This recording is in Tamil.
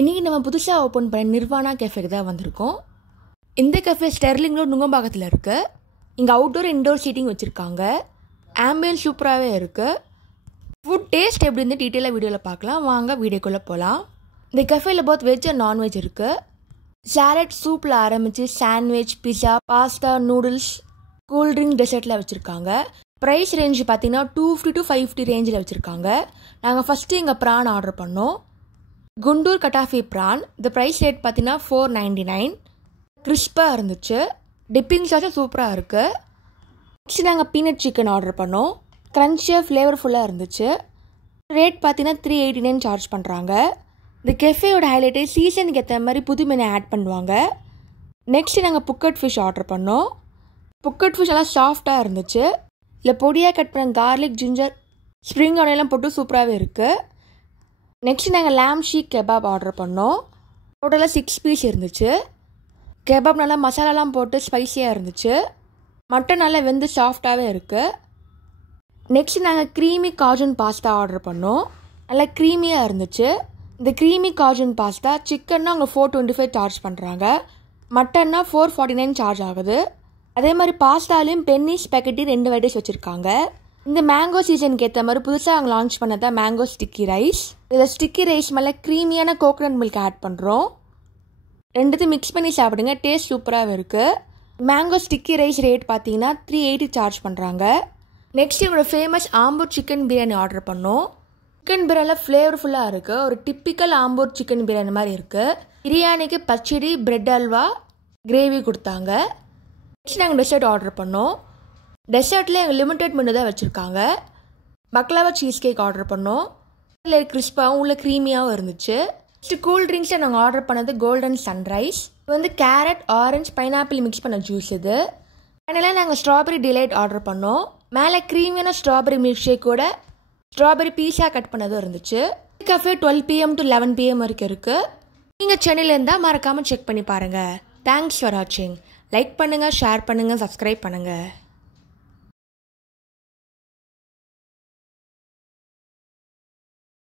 இன்றைக்கி நம்ம புதுசாக ஓப்பன் பண்ண நிர்வாணா கேஃபேக்கு தான் வந்திருக்கோம். இந்த கேஃபே ஸ்டெர்லிங் ரோட் நுங்கம்பாக்கத்தில் இருக்குது. இங்கே அவுட்டோர் இன்டோர் சீட்டிங் வச்சுருக்காங்க. ஆம்பியன்ஸ் சூப்பராகவே இருக்குது. ஃபுட் டேஸ்ட் எப்படி இருந்து டீட்டெயிலாக வீடியோவில் பார்க்கலாம். வாங்க வீடியோக்குள்ளே போகலாம். இந்த கேஃபேயில் போத் வெஜ் அண்ட் நான்வெஜ் இருக்குது. சாலட் சூப்பில் ஆரம்பித்து sandwich, pizza, pasta, noodles, cool drink, டெசர்ட்டில் வச்சுருக்காங்க. ப்ரைஸ் ரேஞ்ச் பார்த்தீங்கன்னா 250 to 550 ரேஞ்சில் வச்சுருக்காங்க. நாங்கள் ஃபஸ்ட்டு இங்கே ப்ரான் ஆர்டர் பண்ணோம். குண்டூர் கட்டாஃபி ப்ரான். இந்த ப்ரைஸ் ரேட் பார்த்தீங்கன்னா 499. கிறிஸ்பாக இருந்துச்சு. டிப்பிங் சாஸும் சூப்பராக இருக்குது. நெக்ஸ்ட் நாங்கள் பீனட் சிக்கன் ஆர்டர் பண்ணோம். க்ரன்ச்சியாக ஃப்ளேவர்ஃபுல்லாக இருந்துச்சு. ரேட் பார்த்தீங்கன்னா 389 சார்ஜ் பண்ணுறாங்க. இந்த கெஃபேயோட ஹைலைட்டே சீசனுக்கு ஏற்ற மாதிரி புது மெனு ஆட் பண்ணுவாங்க. நெக்ஸ்ட் நாங்கள் புக்கட் ஃபிஷ் ஆர்டர் பண்ணோம். புக்கட் ஃபிஷ் எல்லாம் சாஃப்டாக இருந்துச்சு. இல்லை பொடியாக கட் பண்ண கார்லிக், ஜிஞ்சர், ஸ்ப்ரிங் ஆனியெல்லாம் போட்டு சூப்பராகவே இருக்குது. நெக்ஸ்ட் நாங்கள் லேம் ஷீக் கெபாப் ஆர்டர் பண்ணோம். டோட்டலாக 6 பீஸ் இருந்துச்சு. கெபாப் நல்லா மசாலாலாம் போட்டு ஸ்பைஸியாக இருந்துச்சு. மட்டன் நல்லா வெந்து சாஃப்டாகவே இருக்குது. நெக்ஸ்ட் நாங்கள் க்ரீமி காஜன் பாஸ்தா ஆர்டர் பண்ணோம். நல்லா க்ரீமியாக இருந்துச்சு. இந்த க்ரீமி காஜன் பாஸ்தா சிக்கன்னா அவங்க 425 சார்ஜ் பண்ணுறாங்க. மட்டன்னா 449 சார்ஜ் ஆகுது. அதே மாதிரி பாஸ்தாலையும் பென்னி, ஸ்பெகட்டி 2 வெரைட்டிஸ் வச்சுருக்காங்க. இந்த மேங்கோ சீசனுக்கு ஏற்ற மாதிரி புதுசாக அவங்க லான்ச் பண்ணதான் மேங்கோ ஸ்டிக்கி ரைஸ். இதில் ஸ்டிக்கி ரைஸ் மேலே க்ரீமியான கோகோனட் மில்க் ஆட் பண்ணுறோம். ரெண்டுத்தையும் மிக்ஸ் பண்ணி சாப்பிடுங்க. டேஸ்ட் சூப்பராகவே இருக்குது. மேங்கோ ஸ்டிக்கி ரைஸ் ரேட் பார்த்தீங்கன்னா 380 சார்ஜ் பண்ணுறாங்க. நெக்ஸ்ட் இவங்களோட famous Ambur chicken biryani order பண்ணோம். சிக்கன் பிரியாணியில் ஃப்ளேவர்ஃபுல்லாக இருக்குது. ஒரு டிப்பிக்கல் ஆம்பூர் சிக்கன் பிரியாணி மாதிரி இருக்குது. பிரியாணிக்கு பச்சடி, பிரெட் அல்வா, கிரேவி கொடுத்தாங்க. நெக்ஸ்ட் நாங்கள் டெசர்ட் ஆர்டர் பண்ணோம். டெசர்ட்டில் எங்கள் லிமிட்டட் மெனு தான் வச்சுருக்காங்க. பக்லாவா சீஸ் கேக் ஆர்டர் பண்ணோம். இல்லை கிறிஸ்பாகவும் உள்ள க்ரீமியாகவும் இருந்துச்சு. நெக்ஸ்ட் கூல் ட்ரிங்க்ஸை நாங்கள் ஆர்டர் பண்ணது கோல்டன் சன்ரைஸ். இது வந்து கேரட், ஆரஞ்சு, பைனாப்பிள் மிக்ஸ் பண்ண ஜூஸ். இது ஃபைனலாக நாங்கள் ஸ்ட்ராபெரி டிலைட் ஆர்டர் பண்ணோம். மேலே க்ரீமியான ஸ்ட்ராபெரி மில்க் ஷேக்கோட ஸ்ட்ராபெரி பீஸா கட் பண்ணதும் இருந்துச்சு. கஃபே 12 PM to 11 PM வரைக்கும் இருக்குது. நீங்கள் சென்னையில் இருந்தால் மறக்காமல் செக் பண்ணி பாருங்கள். தேங்க்ஸ் ஃபார் வாட்சிங். லைக் பண்ணுங்கள், ஷேர் பண்ணுங்கள், சப்ஸ்கிரைப் பண்ணுங்கள்.